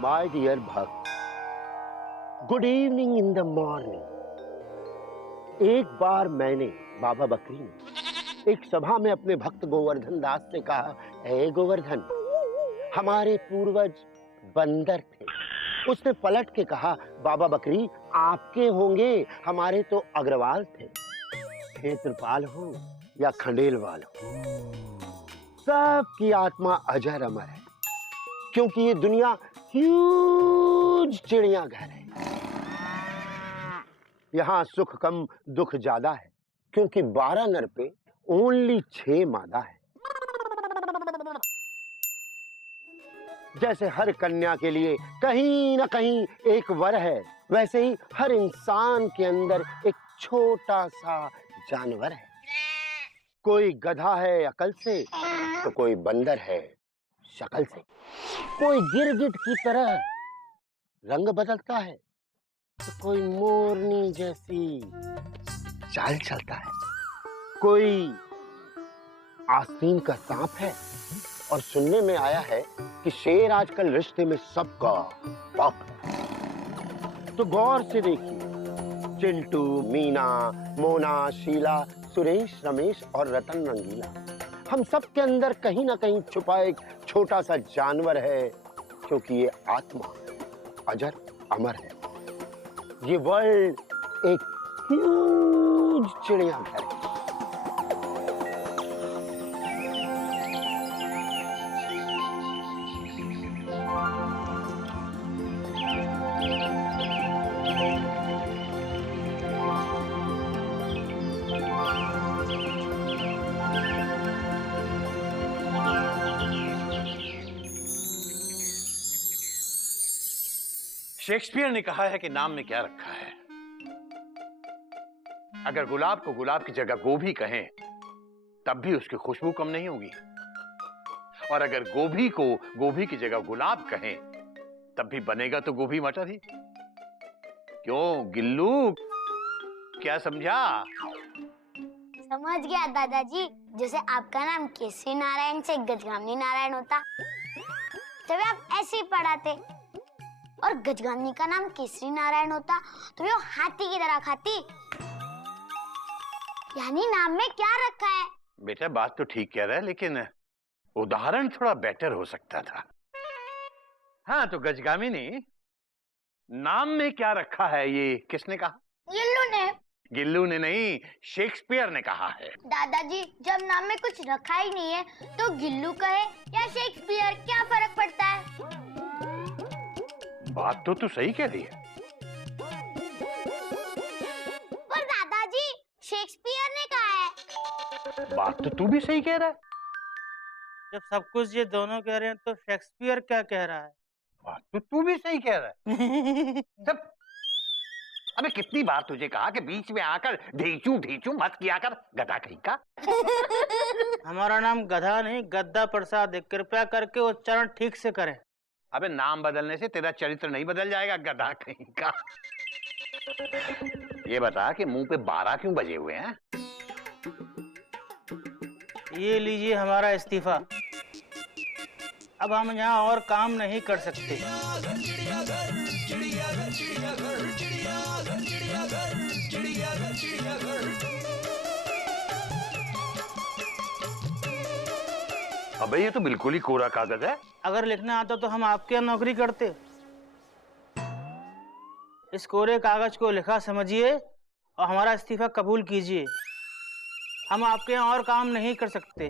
My dear भक्त, good evening in the morning. एक बार मैंने, बाबा बकरी ने, एक सभा में अपने भक्त गोवर्धन दास से कहा, हे गोवर्धन, हमारे पूर्वज बंदर थे। उसने पलट के कहा, बाबा बकरी आपके होंगे, हमारे तो अग्रवाल थे। क्षेत्रपाल हो या खंडेलवाल हो, सबकी आत्मा अजर अमर है, क्योंकि ये दुनिया ह्यूज चिड़ियाघर है। यहाँ सुख कम दुख ज्यादा है, क्योंकि 12 नर पे ओनली 6 मादा है। जैसे हर कन्या के लिए कहीं ना कहीं एक वर है, वैसे ही हर इंसान के अंदर एक छोटा सा जानवर है। कोई गधा है अकल से, तो कोई बंदर है शक्ल से। कोई गिरगिट की तरह रंग बदलता है, तो कोई मोरनी जैसी चाल चलता है। कोई आस्तीन का सांप है, और सुनने में आया है कि शेर आजकल रिश्ते में सबका बाप है। तो गौर से देखिए, चिंटू, मीना, मोना, शीला, सुरेश, रमेश और रतन रंगीला, हम सब के अंदर कहीं ना कहीं छुपा एक छोटा सा जानवर है, क्योंकि ये आत्मा अजर अमर है। ये वर्ल्ड एक ह्यूज चिड़ियाघर है। शेक्सपियर ने कहा है कि नाम में क्या रखा है। अगर गुलाब को गुलाब की जगह गोभी कहें, तब भी उसकी खुशबू कम नहीं होगी, और अगर गोभी को गोभी की जगह गुलाब कहें, तब भी बनेगा तो गोभी मटर ही। क्यों गिल्लू, क्या समझा? समझ गया दादाजी। जैसे आपका नाम केसरी नारायण से गजगामिनी नारायण होता, तभी आप ऐसे ही पढ़ाते, और गजगामिनी का नाम केसरी नारायण होता तो वो हाथी की तरह खाती। यानी नाम में क्या रखा है? बेटा बात तो ठीक कह रहा है, लेकिन उदाहरण थोड़ा बेटर हो सकता था। हाँ, तो गजगामिनी, नाम में क्या रखा है ये किसने कहा? गिल्लू ने। गिल्लू ने नहीं, शेक्सपियर ने कहा है। दादाजी, जब नाम में कुछ रखा ही नहीं है, तो गिल्लू कहे या शेक्सपियर, क्या फर्क पड़ता है? बात तो तू सही कह रही है। पर दादाजी, शेक्सपियर ने कहा है। बात तो तू भी सही कह रहा है। जब सब कुछ ये दोनों कह रहे हैं, तो शेक्सपियर क्या कह रहा है? बात तो तू भी सही कह रहा है। सब अबे कितनी बार तुझे कहा कि बीच में आकर ढीचू ढीचू मत किया कर, गधा कहीं का। हमारा नाम गधा नहीं, गद्दा प्रसाद है। कृपया करके उच्चारण ठीक से करें। अबे नाम बदलने से तेरा चरित्र नहीं बदल जाएगा, गधा कहीं का। ये बता कि मुंह पे 12 क्यों बजे हुए हैं? ये लीजिए हमारा इस्तीफा। अब हम यहाँ और काम नहीं कर सकते। अबे ये तो बिल्कुल ही कोरा कागज है। अगर लिखना आता तो हम आपके यहाँ नौकरी करते। इस कोरे कागज को लिखा समझिए और हमारा इस्तीफा कबूल कीजिए। हम आपके यहाँ और काम नहीं कर सकते।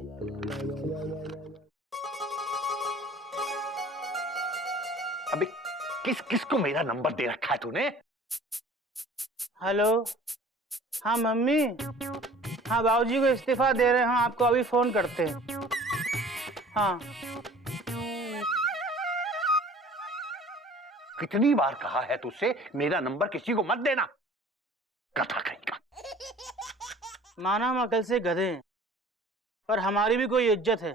अबे किस को मेरा नंबर दे रखा है तूने? हेलो, हाँ मम्मी, हाँ बाबूजी को इस्तीफा दे रहे हैं, हाँ आपको अभी फोन करते हैं। हाँ, कितनी बार कहा है तुझसे मेरा नंबर किसी को मत देना, गधा कहीं का। माना हम अकल से गधे हैं, पर हमारी भी कोई इज्जत है,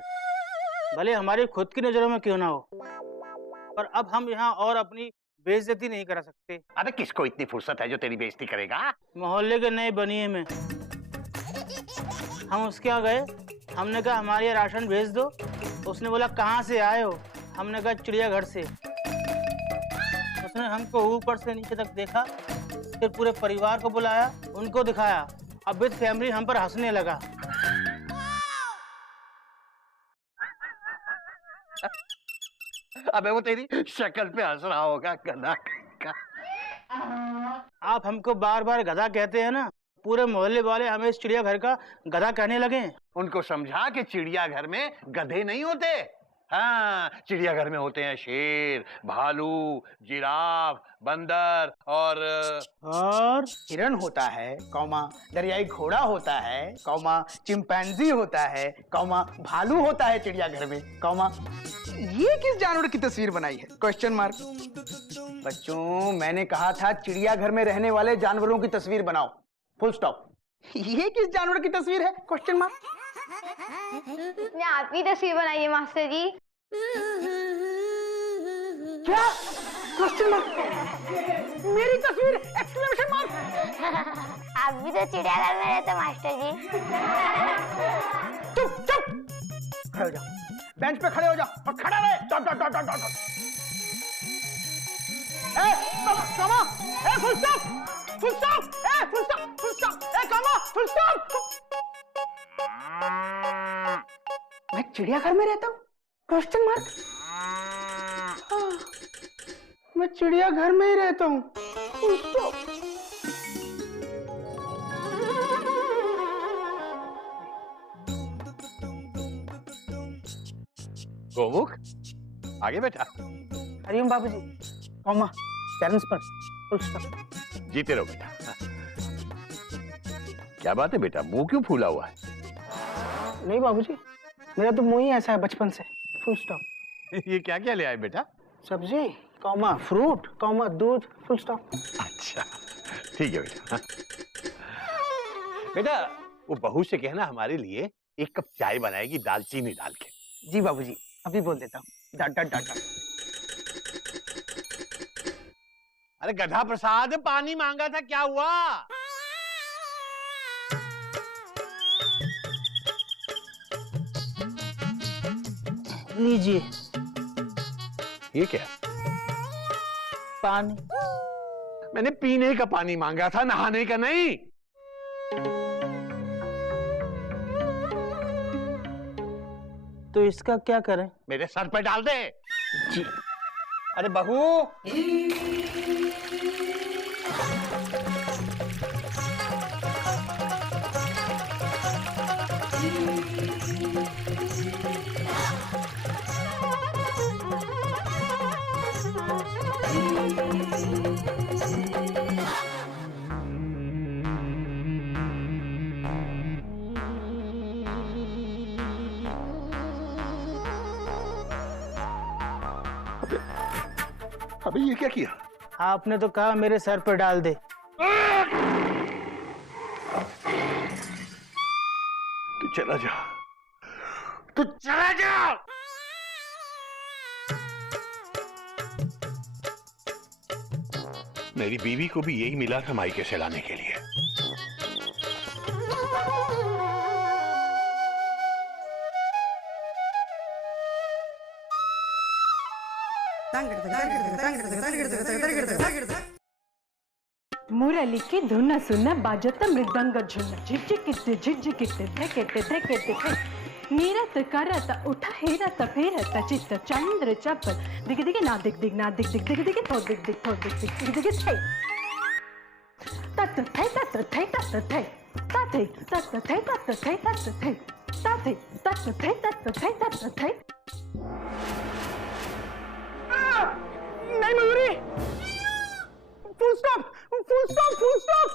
भले हमारी खुद की नजरों में क्यों ना हो। पर अब हम यहाँ और अपनी बेइज्जती नहीं करा सकते। अबे किसको इतनी फुर्सत है जो तेरी बेइज्जती करेगा? मोहल्ले के नए बनिए में हम उसके यहाँ गए, हमने कहा हमारे यहाँ राशन भेज दो। उसने बोला कहाँ से आए हो? हमने कहा चिड़ियाघर से। उसने हमको ऊपर से नीचे तक देखा, फिर पूरे परिवार को बुलाया, उनको दिखाया। अब विद फैमिली हम पर हंसने लगा। अबे वो तेरी शक्ल पे हंस रहा होगा गधा का। आप हमको बार बार गधा कहते हैं ना, पूरे मोहल्ले वाले हमें इस चिड़ियाघर का गधा कहने लगे। उनको समझा कि चिड़ियाघर में गधे नहीं होते। हाँ, चिड़ियाघर में होते हैं शेर, भालू, जिराफ, बंदर और हिरण होता है, कौमा दरियाई घोड़ा होता है, कौमा चिंपैंजी होता है, कौमा भालू होता है चिड़ियाघर में, कौमा ये किस जानवर की तस्वीर बनाई है? Question mark. बच्चों, मैंने कहा था चिड़ियाघर में रहने वाले जानवरों की तस्वीर बनाओ, फुल स्टॉप। ये किस जानवर की तस्वीर है? Question mark. आपकी तस्वीर बनाइए मास्टर जी। क्या? Question mark. मेरी तस्वीर! Exclamation mark. आप भी तो चिड़ियाघर में रहते मास्टर जी। चुप चुप, खड़े हो जाओ, बेंच पे खड़े हो जाओ और खड़ा रहे। Dot dot dot dot dot. Comma, full stop, full stop, full stop, full stop, comma, full stop. मैं चिड़ियाघर में रहता हूँ? Question mark. मैं चिड़ियाघर में ही रहता हूँ, फुल स्टॉप। गोमुख, आगे बेटा। हरिओम बाबूजी, कॉमा, पेरेंट्स पर, फुल स्टॉप। जीते रहो बेटा। क्या बात है बेटा, मुंह क्यों फूला हुआ है? नहीं बाबूजी, मेरा तो मुंह ही ऐसा है बचपन से, फुल स्टॉप। ये क्या क्या ले आए बेटा? सब्जी, कॉमा फ्रूट, कॉमा दूध, फुल स्टॉप। अच्छा, ठीक है बेटा। बेटा, वो बहू से कहना हमारे लिए एक कप चाय बनाएगी दालचीनी डाल के। जी बाबूजी, अभी बोल देता हूँ। Dot dot dot dot. अरे गधा प्रसाद, पानी मांगा था, क्या हुआ? लीजिए। ये क्या? पानी। मैंने पीने का पानी मांगा था, नहाने का नहीं। तो इसका क्या करें? मेरे सर पे डाल दे। जी। अरे बहू, अबे ये क्या किया? आपने तो कहा मेरे सर पे डाल दे। तू चला जा, तू चला जा। मेरी बीवी को भी यही मिला था मायके से लाने के लिए। मुरली की धुन सुन बाजत मृदंग झुन झिझकित झिझकित धकेत धकेत नीरत करत उठा हेरत फेरत चित्त चंद्र चपल दिग दिग ना दिग दिग ना दिग दिग दिग दिग थो दिग दिग थो दिग दिग दिग दिग थे तत थे तत थे तत थे ताते तत थे तत थे तत थे ताते तत थे तत थे तत थे। नहीं Mayuri, full stop, full stop, full stop.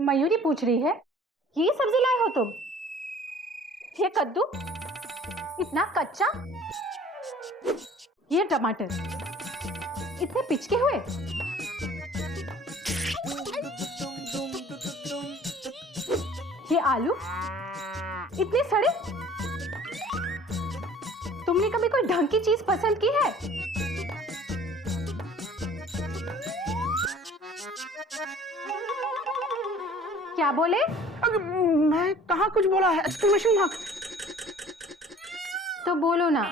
Mayuri पूछ रही है, ये सब्जी लाए हो तुम? ये कद्दू इतना कच्चा, ये टमाटर इतने पिचके हुए, ये आलू इतने सड़े। तुमने कभी कोई ढंग की चीज पसंद की है? क्या बोले? मैं कहाँ कुछ बोला है? Exclamation mark. तो बोलो ना,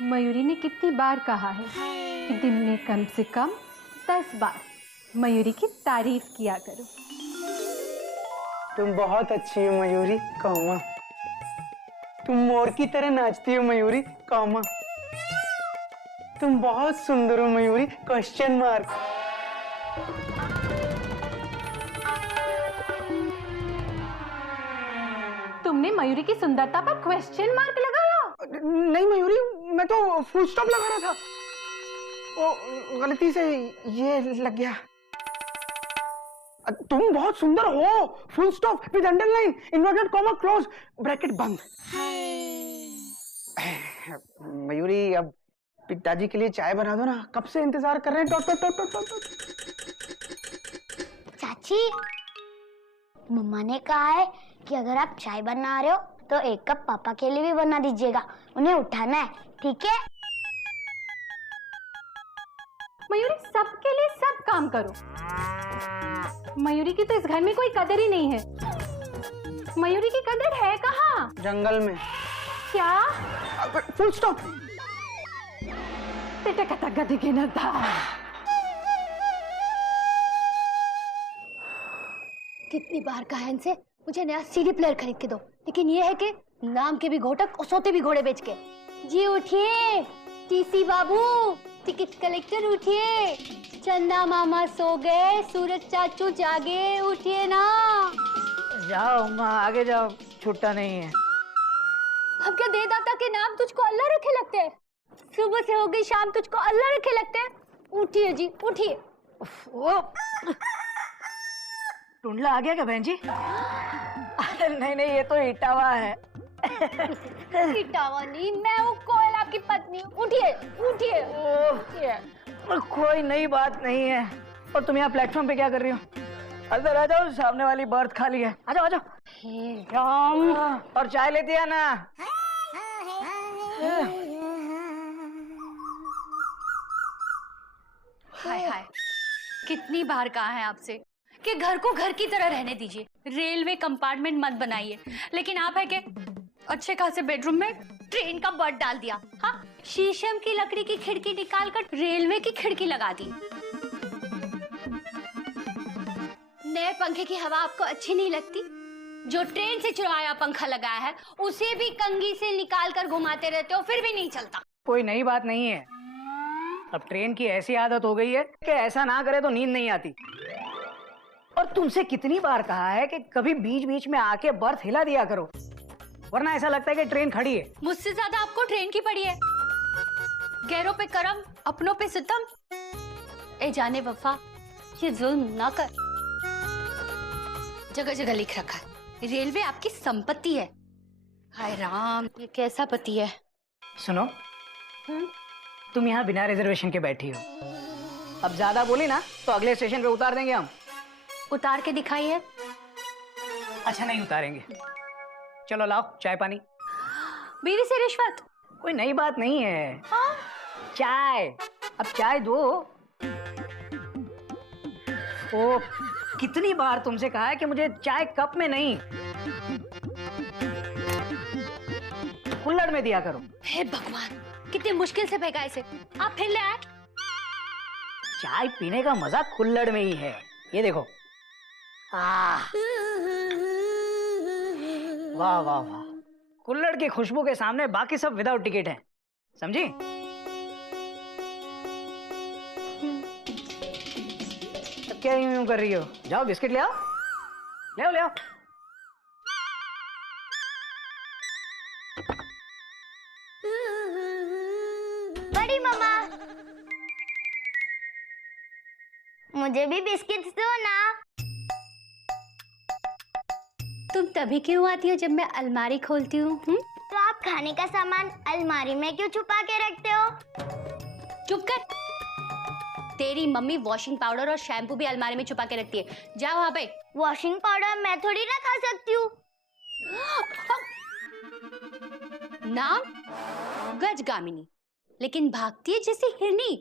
मयूरी ने कितनी बार कहा है कि दिन में कम से कम 10 बार मयूरी की तारीफ किया करो। तुम बहुत अच्छी हो मयूरी, कौमा। तुम मोर की तरह नाचती हो मयूरी, कौमा। तुम बहुत सुंदर हो मयूरी, क्वेश्चन मार्क। तुमने मयूरी की सुंदरता पर क्वेश्चन मार्क लगाया? नहीं मयूरी, मैं तो फुल स्टॉप लगा रहा था। वो गलती से ये लग गया। तुम बहुत सुंदर हो, full stop with underline, inverted comma, close bracket बंद। मयूरी, अब पिताजी के लिए चाय बना दो ना, कब से इंतजार कर रहे हैं। टोट टोट टोट टोट टोट। चाची, मम्मा ने कहा है कि अगर आप चाय बना रहे हो तो एक कप पापा के लिए भी बना दीजिएगा, उन्हें उठाना है, ठीक है? मयूरी, सबके लिए सब काम करो। मयूरी की तो इस घर में कोई कदर ही नहीं है। मयूरी की कदर है कहाँ? जंगल में। क्या? Full stop. टिटकता गधी के नदा। कितनी बार कहा इनसे मुझे नया सीडी प्लेयर खरीद के दो, लेकिन ये है कि नाम के भी घोटक और सोते भी घोड़े बेच के। जी उठिए टीसी बाबू, टिकट कलेक्टर उठिए, चंदा मामा सो गए, सूरज चाचू जागे, उठिए ना। जाओ माँ, आगे जाओ, छूटता नहीं है। अब क्या दे दाता के नाम तुझको अल्लाह रखे लगते हैं? सुबह से हो गई शाम, तुझको अल्लाह रखे लगते हैं? उठिए जी उठिए। टुंडला आ गया क्या बहन जी? अरे नहीं नहीं, ये तो इटावा है। इटावा नहीं, मैं हूँ कोयला की पत्नी। उठिए उठिए उठिए। कोई नई बात नहीं है। और तुम यहाँ प्लेटफॉर्म पे क्या कर रही हो? अंदर आ जाओ, सामने वाली बर्थ खाली है। आ जाओ आ जाओ। हे राम। और चाय लेती है ना? हाय हाय, कितनी बार कहा है आपसे कि घर को घर की तरह रहने दीजिए, रेलवे कंपार्टमेंट मत बनाइए, लेकिन आप है कि अच्छे खासे बेडरूम में ट्रेन का बर्थ डाल दिया। हाँ, शीशम की लकड़ी की खिड़की निकालकर रेलवे की खिड़की लगा दी। नए पंखे की हवा आपको अच्छी नहीं लगती? जो ट्रेन से चुराया पंखा लगाया है उसे भी कंघी से निकाल कर घुमाते रहते हो, फिर भी नहीं चलता। कोई नई बात नहीं है। अब ट्रेन की ऐसी आदत हो गई है कि ऐसा ना करे तो नींद नहीं आती। और तुमसे कितनी बार कहा है कि कभी बीच बीच में आके बर्थ हिला दिया करो, वरना ऐसा लगता है कि ट्रेन खड़ी है। मुझसे ज्यादा आपको ट्रेन की पड़ी है। गैरों पे करम, अपनों पे सितम। ए जाने वफा, ये जुल्म ना कर। जगह जगह लिख रखा है रेलवे आपकी संपत्ति है। हाय राम, ये कैसा पति है। सुनो, तुम यहाँ बिना रिजर्वेशन के बैठी हो। अब ज्यादा बोली ना तो अगले स्टेशन पे उतार देंगे हम। उतार के दिखाइए। अच्छा नहीं उतारेंगे। चलो लाओ चाय पानी। बीवी से रिश्वत? कोई नई बात नहीं है। हाँ? चाय, अब चाय दो। ओ, कितनी बार तुमसे कहा है कि मुझे चाय कप में नहीं, कुल्हड़ में दिया करो। हे भगवान, कितने मुश्किल से भेगा इसे। आप फिर ले आए। चाय पीने का मजा कुल्हड़ में ही है। ये देखो। वाह वाह वाह, कुल्हड़ की खुशबू के सामने बाकी सब विदाउट टिकट है, समझी? अब क्या यूं कर रही हो? जाओ बिस्किट ले आओ, ले आओ ले आओ। बड़ी मम्मा, मुझे भी बिस्किट्स दो ना। तुम तभी क्यों आती हो जब मैं अलमारी खोलती हूँ? तो आप खाने का सामान अलमारी में क्यों छुपा के रखते हो? चुप कर। तेरी मम्मी वॉशिंग पाउडर और शैम्पू भी अलमारी में छुपा के रखती है। जा वहाँ पे। वॉशिंग पाउडर मैं थोड़ी ना खा सकती हूँ। नाम गजगामिनी, लेकिन भागती है जैसे हिरनी।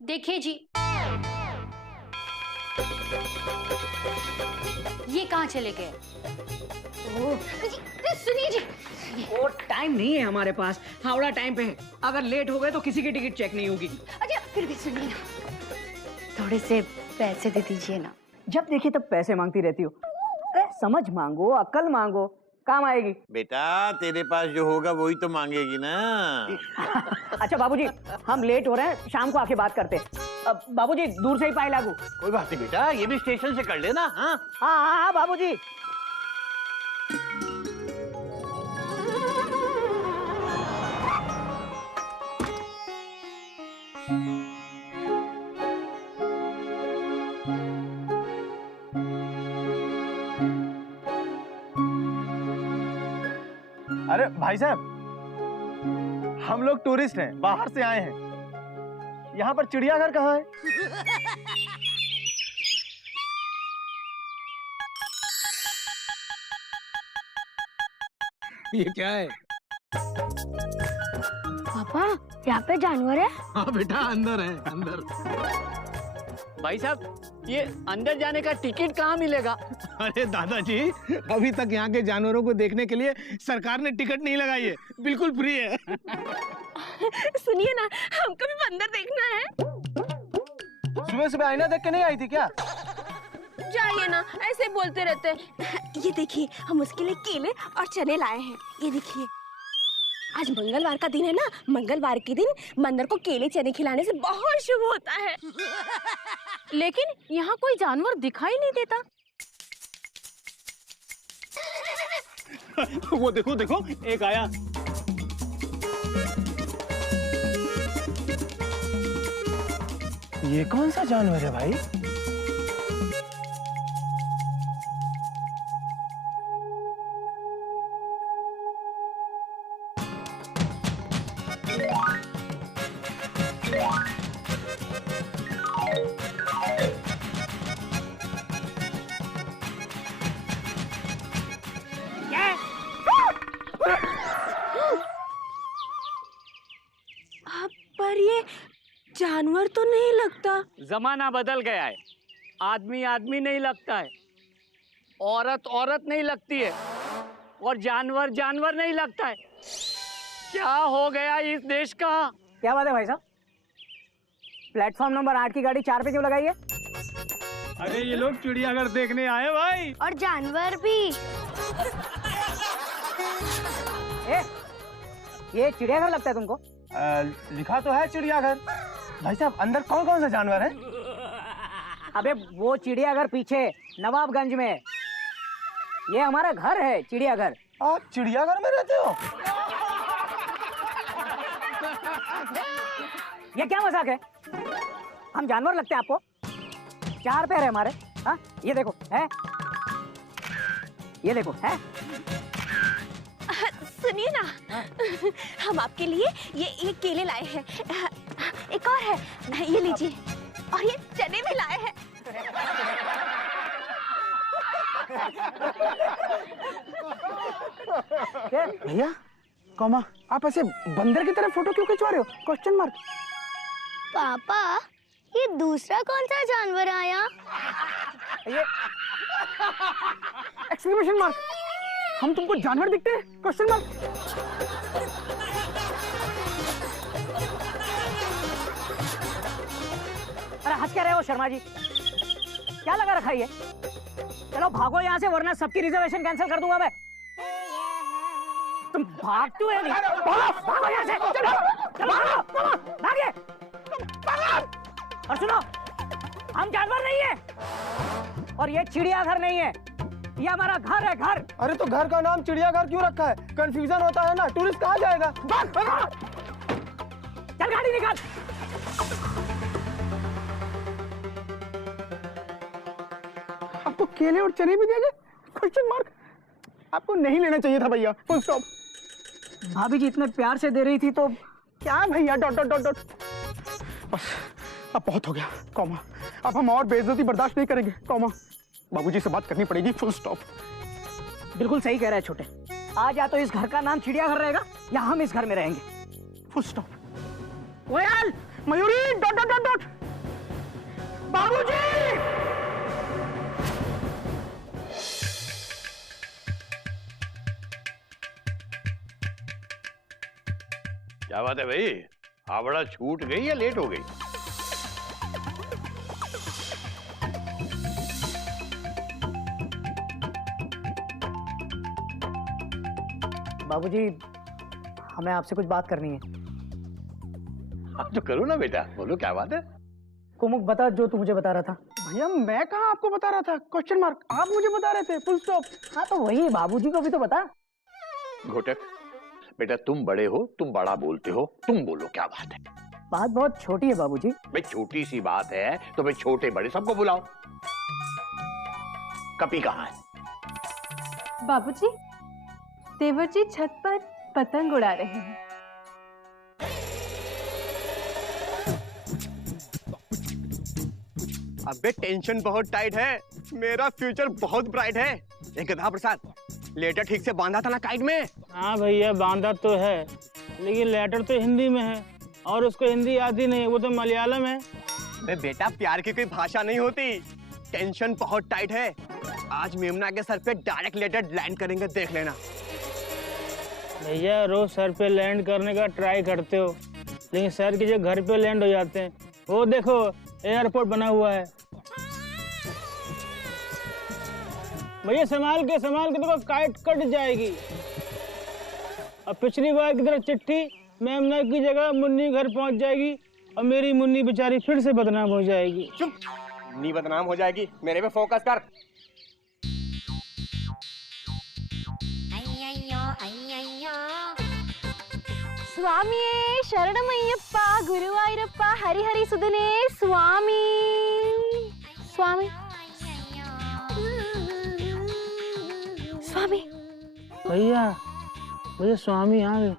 देखिए जी। ये कहाँ चले गए? सुनिए जी, वो टाइम नहीं है हमारे पास, हावड़ा टाइम पे है। अगर लेट हो गए तो किसी की टिकट चेक नहीं होगी। अच्छा फिर भी सुनिए ना, थोड़े से पैसे दे दीजिए ना। जब देखिए तब पैसे मांगती रहती हो। अरे समझ मांगो, अक्ल मांगो, काम आएगी। बेटा तेरे पास जो होगा वही तो मांगेगी ना। अच्छा बाबूजी, हम लेट हो रहे हैं, शाम को आके बात करते हैं। बाबूजी दूर से ही पाए लागू। कोई बात नहीं बेटा, ये भी स्टेशन से कर लेना। हाँ हाँ हाँ हाँ बाबूजी। अरे भाई साहब, हम लोग टूरिस्ट हैं, बाहर से आए हैं। यहाँ पर चिड़ियाघर कहाँ है? ये क्या है? पापा यहाँ पे जानवर है? हाँ बेटा, अंदर है, अंदर। भाई साहब, ये अंदर जाने का टिकट कहाँ मिलेगा? अरे दादाजी, अभी तक यहाँ के जानवरों को देखने के लिए सरकार ने टिकट नहीं लगाई है, बिल्कुल फ्री है। सुनिए ना, हमको भी बंदर देखना है। सुबह सुबह आईना देख के नहीं आई थी क्या? जाइए ना, ऐसे बोलते रहते हैं। ये देखिए, हम उसके लिए केले और चने लाए हैं। ये देखिए, आज मंगलवार का दिन है ना, मंगलवार के दिन बंदर को केले चने खिलाने से बहुत शुभ होता है। लेकिन यहाँ कोई जानवर दिखाई नहीं देता। वो देखो देखो, एक आया। ये कौन सा जानवर है भाई? पर ये जानवर तो नहीं लगता। जमाना बदल गया है, आदमी आदमी नहीं लगता है, औरत औरत नहीं लगती है, और जानवर जानवर नहीं लगता है। क्या हो गया इस देश का? क्या बात है भाई साहब? प्लेटफॉर्म नंबर 8 की गाड़ी 4 पे क्यों लगाई है? अरे ये लोग चिड़ियाघर देखने आए भाई। और जानवर भी। ये चिड़ियाघर लगता है तुमको? लिखा तो है चिड़ियाघर। भाई साहब, अंदर कौन कौन सा जानवर है? अबे वो चिड़ियाघर पीछे नवाबगंज में है। ये हमारा घर है चिड़ियाघर। आप चिड़ियाघर में रहते हो? ये क्या मजाक है? हम जानवर लगते हैं आपको? 4 पैर है हमारे। हाँ ये देखो है, ये देखो है। सुनिए ना, हम आपके लिए ये केले लाए हैं, एक और है, ये लीजिए, और ये चने भी लाए हैं। भैया, कौमा, आप ऐसे बंदर की तरह फोटो क्यों खिंचवा रहे हो? Question mark. पापा ये दूसरा कौन सा जानवर आया? ये एक्सक्लेमेशन मार्क। हम तुमको जानवर दिखते हैं? Question mark. अरे हंस क्या रहे हो शर्मा जी? क्या लगा रखा है ये? चलो भागो यहाँ से, वरना सबकी रिजर्वेशन कैंसिल कर दूंगा मैं। तुम भागते हुए नहीं, भागो यहाँ से। चलो चलो भागो, भागे। और सुनो, हम जानवर नहीं है, और ये चिड़ियाघर नहीं है, ये हमारा घर है, घर। अरे तो घर का नाम चिड़ियाघर क्यों रखा है? कंफ्यूजन होता है ना, टूरिस्ट कहाँ जाएगा? चल गाड़ी निकाल। आपको केले और चने भी दिए? Question mark. आपको नहीं लेना चाहिए था भैया, फुल स्टॉप। भाभी जी इतने प्यार से दे रही थी तो क्या भैया, डॉट डॉट डॉट डॉट। बस अब बहुत हो गया, कॉमा। अब हम और बेइज्जती बर्दाश्त नहीं करेंगे, कॉमा। बाबूजी से बात करनी पड़ेगी, फुल स्टॉप। बिल्कुल सही कह रहा है छोटे। आज या तो इस घर का नाम चिड़ियाघर रहेगा, या हम इस घर में रहेंगे, full stop. Koyal, Mayuri, dot dot dot dot. बाबूजी, क्या बात है भाई, हावड़ा छूट गई या लेट हो गई? बाबूजी, हमें आपसे कुछ बात करनी है। हाँ तो करो ना बेटा, बोलो क्या बात है। कुमुक बता जो तू मुझे बता रहा था। भैया मैं कहाँ आपको बता रहा था, क्वेश्चन मार्क, आप मुझे बता रहे थे, फुल स्टॉप। हाँ तो वही, बाबूजी को भी तो बता। घोटक बेटा, तुम बड़े हो, तुम बड़ा बोलते हो, तुम बोलो क्या बात है। बात बहुत छोटी है बाबूजी। भाई छोटी सी बात है तो भाई छोटे बड़े सबको बुलाओ। कपी कहाँ है? बाबूजी, देवर जी छत पर पतंग उड़ा रहे हैं। अबे टेंशन बहुत टाइट है, मेरा फ्यूचर बहुत ब्राइट है। ये गधा प्रसाद, लेटर ठीक से बांधा था ना काइट में? हाँ भैया बांधा तो है, लेकिन लेटर तो हिंदी में है और उसको हिंदी आती नहीं, वो तो मलयालम है। अबे बेटा, प्यार की कोई भाषा नहीं होती। टेंशन बहुत टाइट है। आज मेमना के सर पे डायरेक्ट लेटर लैंड करेंगे, देख लेना। भैया रोज सर पे लैंड करने का ट्राई करते हो, लेकिन सर की जो घर पे लैंड हो जाते हैं। वो देखो एयरपोर्ट बना हुआ है। भैया संभाल के देखो, काट कट जाएगी। अब पिछली बार की तरह चिट्ठी मेमना की जगह मुन्नी घर पहुंच जाएगी और मेरी मुन्नी बेचारी फिर से बदनाम हो जाएगी। चुप, नी बदनाम हो जाएगी, मेरे पे फोकस कर। स्वामिये शरणमय्यप्पा गुरुवायूरप्पा हरिहरि सुदने स्वामी स्वामी स्वामी। भैया स्वामी आ गए।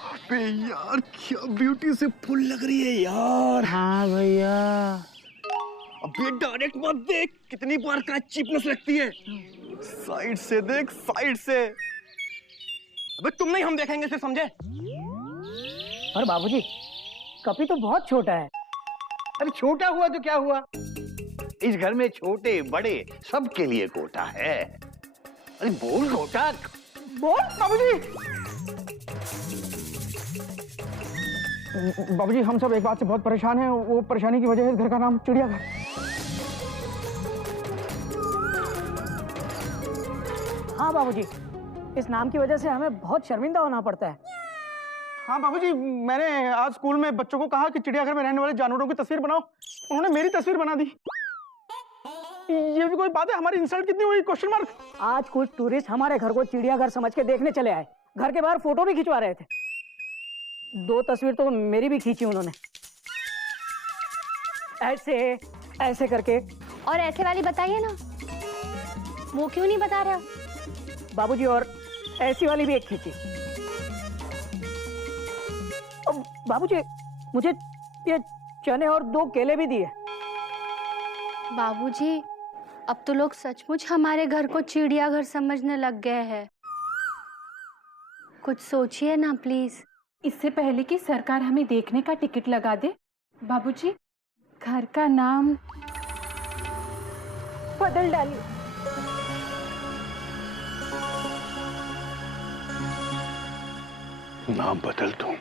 अबे यार, क्या ब्यूटी से फुल लग रही है यार। हाँ भैया। अबे डायरेक्ट मत देख, कितनी बार का चीपनेस लगती है। साइड से देख, साइड से। अबे तुम नहीं, हम देखेंगे फिर, समझे? और बाबूजी, कपी तो बहुत छोटा है। अरे छोटा हुआ तो क्या हुआ, इस घर में छोटे बड़े सबके लिए कोटा है। अरे बोल घोटक। बोल बाबूजी। बाबूजी, हम सब एक बात से बहुत परेशान हैं। वो परेशानी की वजह है इस घर का नाम चिड़ियाघर। हाँ बाबूजी, इस नाम की वजह से हमें बहुत शर्मिंदा होना पड़ता है। हाँ बाबूजी, मैंने आज स्कूल में बच्चों को कहा कि चिड़ियाघर में रहने वाले जानवरों की तस्वीर बनाओ। उन्होंने मेरी तस्वीर बना दी। ये भी कोई बात है? हमारी इंसल्ट कितनी हुई, क्वेश्चन मार्क। आज कुछ टूरिस्ट हमारे घर को चिड़ियाघर समझ के देखने चले आए। घर के बाहर फोटो भी खिंचवा रहे थे। 2 तस्वीर तो मेरी भी खींची उन्होंने, ऐसे ऐसे करके। और ऐसे वाली बताइए ना, वो क्यों नहीं बता रहे हो? बाबूजी, और ऐसी वाली भी एक खींची। बाबूजी, मुझे ये चने और 2 केले भी दिए। बाबूजी, अब तो लोग सचमुच हमारे घर को चिड़ियाघर समझने लग गए हैं। कुछ सोचिए ना प्लीज। इससे पहले कि सरकार हमें देखने का टिकट लगा दे, बाबूजी घर का नाम बदल डालिए। नाम बदल दूं?